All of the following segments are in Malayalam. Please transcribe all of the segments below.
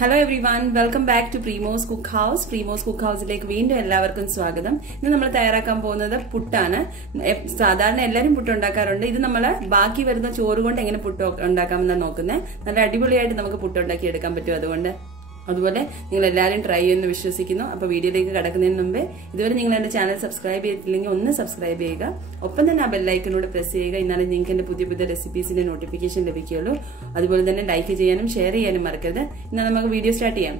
Hello everyone, welcome back to Premos cookhouse. Premos cookhouse-ലേക്ക് വീണ്ടും എല്ലാവർക്കും സ്വാഗതം. ഇന്ന് നമ്മൾ തയ്യാറാക്കാൻ പോകുന്നത് പുട്ടാണ്. സാധാരണ എല്ലാവരും പുട്ട് ഉണ്ടാക്കാറുണ്ട്. ഇത് നമ്മൾ ബാക്കി വരുന്ന ചോറ് കൊണ്ട് എങ്ങനെ പുട്ട് ഉണ്ടാക്കാമെന്നാണ് നോക്കുന്നത്. നല്ല അടിപൊളിയായിട്ട് നമുക്ക് പുട്ട് ഉണ്ടാക്കി എടുക്കാൻ പറ്റും. അതുപോലെ നിങ്ങൾ എല്ലാവരും ട്രൈ ചെയ്യുമെന്ന് വിശ്വസിക്കുന്നു. അപ്പോൾ വീഡിയോയിലേക്ക് കടക്കുന്നതിന് മുമ്പേ ഇതുവരെ നിങ്ങൾ എന്റെ ചാനൽ സബ്സ്ക്രൈബ് ചെയ്തിട്ടില്ലെങ്കിൽ ഒന്ന് സബ്സ്ക്രൈബ് ചെയ്യുക. ഒപ്പം തന്നെ ആ ബെല്ലൈക്കനോട് പ്രസ് ചെയ്യുക. എന്നാലേ നിങ്ങൾക്ക് എന്റെ പുതിയ പുതിയ റെസിപ്പീസിന്റെ നോട്ടിഫിക്കേഷൻ ലഭിക്കുകയുള്ളൂ. അതുപോലെ തന്നെ ലൈക്ക് ചെയ്യാനും ഷെയർ ചെയ്യാനും മറക്കരുത്. എന്നാൽ നമുക്ക് വീഡിയോ സ്റ്റാർട്ട് ചെയ്യാം.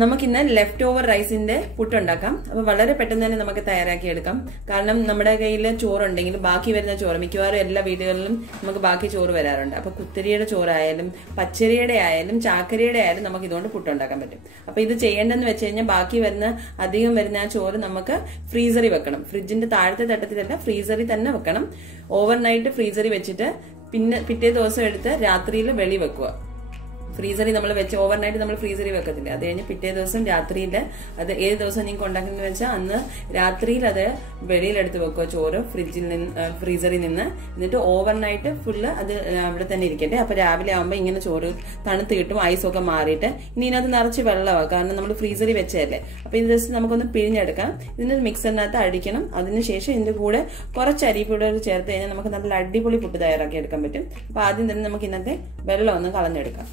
നമുക്കിന്ന് ലെഫ്റ്റ് ഓവർ റൈസിന്റെ പുട്ട് ഉണ്ടാക്കാം. അപ്പൊ വളരെ പെട്ടെന്ന് തന്നെ നമുക്ക് തയ്യാറാക്കി എടുക്കാം. കാരണം നമ്മുടെ കയ്യിൽ ചോറുണ്ടെങ്കിൽ ബാക്കി വരുന്ന ചോറ് മിക്കവാറും എല്ലാ വീടുകളിലും നമുക്ക് ബാക്കി ചോറ് വരാറുണ്ട്. അപ്പൊ കുത്തരിയുടെ ചോറായാലും പച്ചരിയുടെ ആയാലും ചാക്കരിയുടെ ആയാലും നമുക്ക് ഇതുകൊണ്ട് പുട്ട് ഉണ്ടാക്കാൻ പറ്റും. അപ്പൊ ഇത് ചെയ്യേണ്ടതെന്ന് വെച്ച് കഴിഞ്ഞാൽ ബാക്കി വരുന്ന അധികം വരുന്ന ആ ചോറ് നമുക്ക് ഫ്രീസറിൽ വെക്കണം. ഫ്രിഡ്ജിന്റെ താഴത്തെ തട്ടത്തിലല്ല, ഫ്രീസറിൽ തന്നെ വെക്കണം. ഓവർനൈറ്റ് ഫ്രീസറിൽ വെച്ചിട്ട് പിന്നെ പിറ്റേ ദിവസം എടുത്ത് രാത്രിയിൽ വെളി വെക്കുക. ഫ്രീസറിൽ നമ്മൾ വെച്ച് ഓവർനൈറ്റ് നമ്മൾ ഫ്രീസറിൽ വെക്കത്തില്ല. അത് കഴിഞ്ഞ് പിറ്റേ ദിവസം രാത്രിയിൽ അത് ഏത് ദിവസം നിങ്ങൾക്ക് ഉണ്ടാക്കുന്നത് വെച്ചാൽ അന്ന് രാത്രിയിൽ അത് വെളിയിലെടുത്ത് വെക്കുക ചോറ് ഫ്രീസറിൽ നിന്ന്. എന്നിട്ട് ഓവർനൈറ്റ് ഫുള്ള് അത് അവിടെ തന്നെ ഇരിക്കട്ടെ. അപ്പൊ രാവിലെ ആകുമ്പോൾ ഇങ്ങനെ ചോറ് തണുത്ത് കിട്ടും, ഐസൊക്കെ മാറിയിട്ട്. ഇനി ഇതിനകത്ത് നിറച്ച് വെള്ളമാണ്, കാരണം നമ്മൾ ഫ്രീസറിൽ വെച്ചതല്ലേ. അപ്പൊ ഇത് ജസ്റ്റ് നമുക്കൊന്ന് പിഴിഞ്ഞെടുക്കാം. ഇതിന് മിക്സറിനകത്ത് അടിക്കണം. അതിനുശേഷം ഇതിന്റെ കൂടെ കുറച്ച് അരിപ്പൊടി ചേർത്ത് കഴിഞ്ഞാൽ നമുക്ക് നല്ല അടിപൊളി പുട്ട് തയ്യാറാക്കി എടുക്കാൻ പറ്റും. അപ്പൊ ആദ്യം തന്നെ നമുക്ക് ഇന്നത്തെ വെള്ളം ഒന്ന് കളഞ്ഞെടുക്കാം.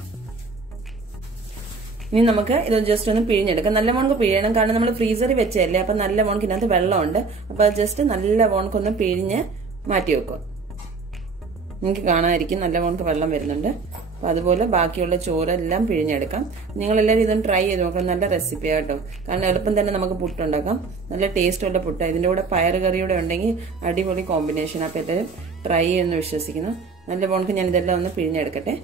ഇനി നമുക്ക് ഇത് ജസ്റ്റ് ഒന്ന് പിഴിഞ്ഞെടുക്കാം. നല്ല മോണക്ക് പിഴിയണം, കാരണം നമ്മൾ ഫ്രീസറിൽ വെച്ചല്ലേ. അപ്പൊ നല്ല മോണക്ക് ഇതിനകത്ത് വെള്ളമുണ്ട്. അപ്പൊ ജസ്റ്റ് നല്ല മോണക്കൊന്ന് പിഴിഞ്ഞ് മാറ്റി വെക്കുക. നിങ്ങൾക്ക് കാണാതിരിക്കും നല്ല മോണക്ക് വെള്ളം വരുന്നുണ്ട്. അപ്പൊ അതുപോലെ ബാക്കിയുള്ള ചോറെല്ലാം പിഴിഞ്ഞെടുക്കാം. നിങ്ങളെല്ലാവരും ഇതൊന്ന് ട്രൈ ചെയ്ത് നോക്കാം. നല്ല റെസിപ്പിയാണ് കേട്ടോ. കാരണം എളുപ്പം തന്നെ നമുക്ക് പുട്ടുണ്ടാക്കാം. നല്ല ടേസ്റ്റുള്ള പുട്ടാണ്. ഇതിന്റെ കൂടെ പയറുകറിയുടെ ഉണ്ടെങ്കിൽ അടിപൊളി കോമ്പിനേഷൻ. അപ്പൊ എല്ലാവരും ട്രൈ ചെയ്യുമെന്ന് വിശ്വസിക്കുന്നു. നല്ല മോണക്ക് ഞാൻ ഇതെല്ലാം ഒന്ന് പിഴിഞ്ഞെടുക്കട്ടെ.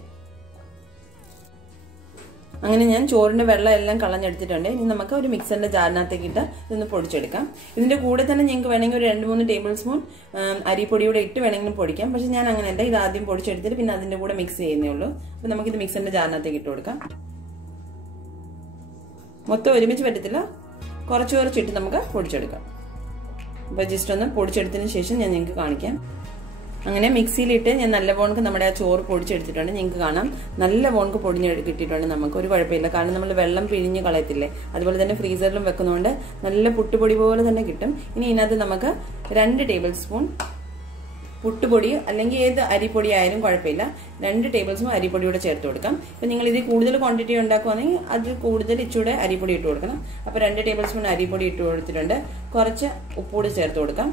അങ്ങനെ ഞാൻ ചോറിന്റെ വെള്ളം എല്ലാം കളഞ്ഞെടുത്തിട്ടുണ്ട്. ഇനി നമുക്ക് ഒരു മിക്സറിന്റെ ജാറിനകത്തേക്ക് ഇട്ട് ഇതൊന്ന് പൊടിച്ചെടുക്കാം. ഇതിന്റെ കൂടെ തന്നെ നിങ്ങൾക്ക് വേണമെങ്കിൽ ഒരു 2-3 ടേബിൾ സ്പൂൺ അരിപ്പൊടിയൂടെ ഇട്ട് വേണമെങ്കിലും പൊടിക്കാം. പക്ഷെ ഞാൻ അങ്ങനെയല്ല, ഇത് ആദ്യം പൊടിച്ചെടുത്തിട്ട് പിന്നെ അതിന്റെ കൂടെ മിക്സ് ചെയ്യുന്നേ ഉള്ളൂ. അപ്പൊ നമുക്കിത് മിക്സറിന്റെ ജാറിനകത്തേക്ക് ഇട്ട് കൊടുക്കാം. മൊത്തം ഒരുമിച്ച് പറ്റത്തില്ല, കുറച്ചിട്ട് നമുക്ക് പൊടിച്ചെടുക്കാം. അപ്പൊ ജസ്റ്റ് ഒന്ന് പൊടിച്ചെടുത്തതിന് ശേഷം ഞാൻ നിങ്ങൾക്ക് കാണിക്കാം. അങ്ങനെ മിക്സിയിലിട്ട് ഞാൻ നല്ല പോണക്ക് നമ്മുടെ ആ ചോറ് പൊടിച്ചെടുത്തിട്ടുണ്ട്. നിങ്ങൾക്ക് കാണാം നല്ല പോണക്ക് പൊടിഞ്ഞെടുക്കിട്ടിട്ടുണ്ട്. നമുക്ക് ഒരു കുഴപ്പമില്ല, കാരണം നമ്മൾ വെള്ളം പിഴിഞ്ഞ് കളയത്തില്ലേ. അതുപോലെ തന്നെ ഫ്രീസറിലും വെക്കുന്നതുകൊണ്ട് നല്ല പുട്ടുപൊടി പോലെ തന്നെ കിട്ടും. ഇനി ഇതിനകത്ത് നമുക്ക് 2 ടേബിൾ സ്പൂൺ പുട്ടുപൊടി അല്ലെങ്കിൽ ഏത് അരിപ്പൊടി ആയാലും കുഴപ്പമില്ല, 2 ടേബിൾ സ്പൂൺ അരിപ്പൊടിയോടെ ചേർത്ത് കൊടുക്കാം. ഇപ്പം നിങ്ങൾ ഇതിൽ കൂടുതൽ ക്വാണ്ടിറ്റി ഉണ്ടാക്കുവാണെങ്കിൽ അത് കൂടുതൽ ഇച്ചിരി അരിപ്പൊടി ഇട്ട് കൊടുക്കണം. അപ്പോൾ 2 ടേബിൾ സ്പൂൺ അരിപ്പൊടി ഇട്ട് കൊടുത്തിട്ടുണ്ട്. കുറച്ച് ഉപ്പൂടെ ചേർത്ത് കൊടുക്കാം.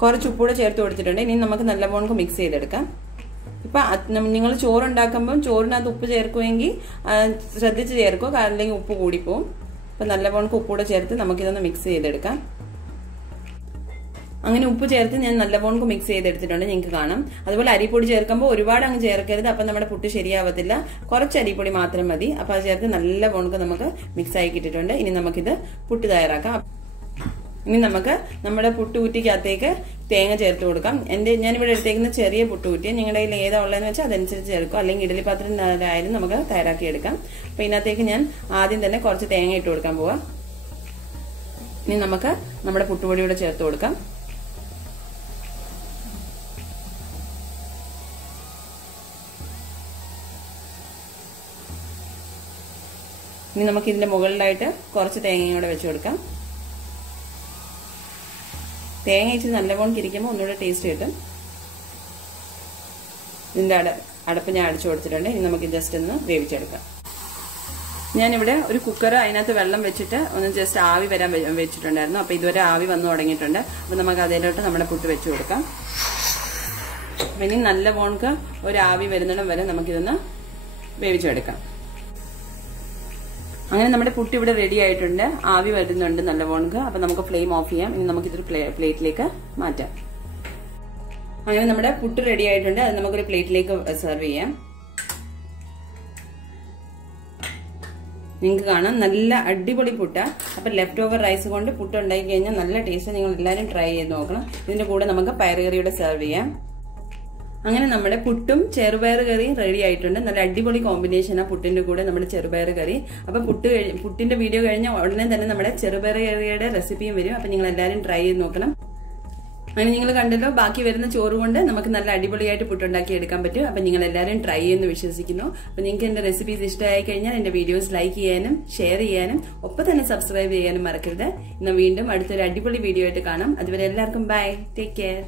കുറച്ച് ഉപ്പൂടെ ചേർത്ത് കൊടുത്തിട്ടുണ്ട്. ഇനി നമുക്ക് നല്ലവണ്ണം മിക്സ് ചെയ്തെടുക്കാം. ഇപ്പൊ നിങ്ങൾ ചോറുണ്ടാക്കുമ്പോൾ ചോറിനകത്ത് ഉപ്പ് ചേർക്കുമെങ്കിൽ ശ്രദ്ധിച്ച് ചേർക്കുക, അല്ലെങ്കിൽ ഉപ്പ് കൂടിപ്പോവും. അപ്പൊ നല്ലവണ്ണം ഉപ്പൂടെ ചേർത്ത് നമുക്കിതൊന്ന് മിക്സ് ചെയ്തെടുക്കാം. അങ്ങനെ ഉപ്പ് ചേർത്ത് ഞാൻ നല്ലവണ്ണം മിക്സ് ചെയ്തെടുത്തിട്ടുണ്ട്. നിങ്ങൾക്ക് കാണാം. അതുപോലെ അരിപ്പൊടി ചേർക്കുമ്പോൾ ഒരുപാട് അങ്ങ് ചേർക്കരുത്, അപ്പൊ നമ്മുടെ പുട്ട് ശരിയാവത്തില്ല. കുറച്ച് അരിപ്പൊടി മാത്രം മതി. അപ്പൊ അത് ചേർത്ത് നല്ലവണ്ണം നമുക്ക് മിക്സ് ആക്കി ഇട്ടിട്ടുണ്ട്. ഇനി നമുക്കിത് പുട്ട് തയ്യാറാക്കാം. ഇനി നമുക്ക് നമ്മുടെ പുട്ടുകുറ്റിക്കകത്തേക്ക് തേങ്ങ ചേർത്ത് കൊടുക്കാം. ഞാനിവിടെ എടുത്തേക്കുന്ന ചെറിയ പുട്ടുകുറ്റി, നിങ്ങളുടെ കയ്യിൽ ഏതാ ഉള്ളതെന്ന് വെച്ചാൽ അതനുസരിച്ച് ചേർക്കും. അല്ലെങ്കിൽ ഇഡലി പാത്രത്തിലായാലും നമുക്ക് തയ്യാറാക്കി എടുക്കാം. അപ്പൊ ഇതിനകത്തേക്ക് ഞാൻ ആദ്യം തന്നെ കുറച്ച് തേങ്ങ ഇട്ട് കൊടുക്കാൻ പോവാം. ഇനി നമുക്ക് നമ്മുടെ പുട്ടുപൊടിയോടെ ചേർത്ത് കൊടുക്കാം. ഇനി നമുക്ക് ഇതിന്റെ മുകളിലായിട്ട് കുറച്ച് തേങ്ങയും കൂടെ വെച്ച് കൊടുക്കാം. തേങ്ങ ഇച്ചിരി നല്ലപോലെ ഇരിക്കുമ്പോൾ ഒന്നുകൂടെ ടേസ്റ്റ് കിട്ടും. ഇതിന്റെ അടപ്പ് ഞാൻ അടിച്ചു കൊടുത്തിട്ടുണ്ട്. ഇനി നമുക്ക് ജസ്റ്റ് ഒന്ന് വേവിച്ചെടുക്കാം. ഞാനിവിടെ ഒരു കുക്കർ, അതിനകത്ത് വെള്ളം വെച്ചിട്ട് ഒന്ന് ജസ്റ്റ് ആവി വരാൻ വെച്ചിട്ടുണ്ടായിരുന്നു. അപ്പൊ ഇതുവരെ ആവി വന്നു തുടങ്ങിയിട്ടുണ്ട്. അപ്പൊ നമുക്ക് അതിലോട്ട് നമ്മുടെ പുട്ട് വെച്ച് കൊടുക്കാം. ഇനി നല്ല പോണക്ക് ഒരു ആവി വരുന്നിടം വരെ നമുക്കിതൊന്ന് വേവിച്ചെടുക്കാം. അങ്ങനെ നമ്മുടെ പുട്ട് ഇവിടെ റെഡി ആയിട്ടുണ്ട്. ആവി വരുന്നുണ്ട് നല്ല പോണക്ക്. അപ്പൊ നമുക്ക് ഫ്ലെയിം ഓഫ് ചെയ്യാം. ഇനി നമുക്കിതൊരു പ്ലേറ്റിലേക്ക് മാറ്റാം. അങ്ങനെ നമ്മുടെ പുട്ട് റെഡി ആയിട്ടുണ്ട്. അത് നമുക്കൊരു പ്ലേറ്റിലേക്ക് സെർവ് ചെയ്യാം. നിങ്ങൾക്ക് കാണാം നല്ല അടിപൊളി പുട്ട. അപ്പൊ ലെഫ്റ്റ് ഓവർ റൈസ് കൊണ്ട് പുട്ട് ഉണ്ടാക്കി കഴിഞ്ഞാൽ നല്ല ടേസ്റ്റ്. നിങ്ങൾ എല്ലാവരും ട്രൈ ചെയ്ത് നോക്കണം. ഇതിന്റെ കൂടെ നമുക്ക് പയറുകറിയോടെ സെർവ് ചെയ്യാം. അങ്ങനെ നമ്മുടെ പുട്ടും ചെറുപയർ കറിയും റെഡി ആയിട്ടുണ്ട്. നല്ല അടിപൊളി കോമ്പിനേഷനാണ് പുട്ടിന്റെ കൂടെ നമ്മുടെ ചെറുപയർ കറി. അപ്പൊ പുട്ടിന്റെ വീഡിയോ കഴിഞ്ഞ ഉടനെ തന്നെ നമ്മുടെ ചെറുപയർ കറിയുടെ റെസിപ്പിയും വരും. അപ്പൊ നിങ്ങൾ എല്ലാവരും ട്രൈ ചെയ്ത് നോക്കണം. അങ്ങനെ നിങ്ങൾ കണ്ടല്ലോ, ബാക്കി വരുന്ന ചോറ് കൊണ്ട് നമുക്ക് നല്ല അടിപൊളിയായിട്ട് പുട്ടുണ്ടാക്കി എടുക്കാൻ പറ്റും. അപ്പൊ നിങ്ങൾ എല്ലാവരും ട്രൈ ചെയ്യുമെന്ന് വിശ്വസിക്കുന്നു. അപ്പൊ നിങ്ങൾക്ക് എന്റെ റെസിപ്പീസ് ഇഷ്ടമായി കഴിഞ്ഞാൽ എന്റെ വീഡിയോസ് ലൈക്ക് ചെയ്യാനും ഷെയർ ചെയ്യാനും ഒപ്പം തന്നെ സബ്സ്ക്രൈബ് ചെയ്യാനും മറക്കരുത്. ഇന്ന് വീണ്ടും അടുത്തൊരു അടിപൊളി വീഡിയോ ആയിട്ട് കാണാം. അതുവരെ എല്ലാവർക്കും ബൈ, ടേക്ക് കെയർ.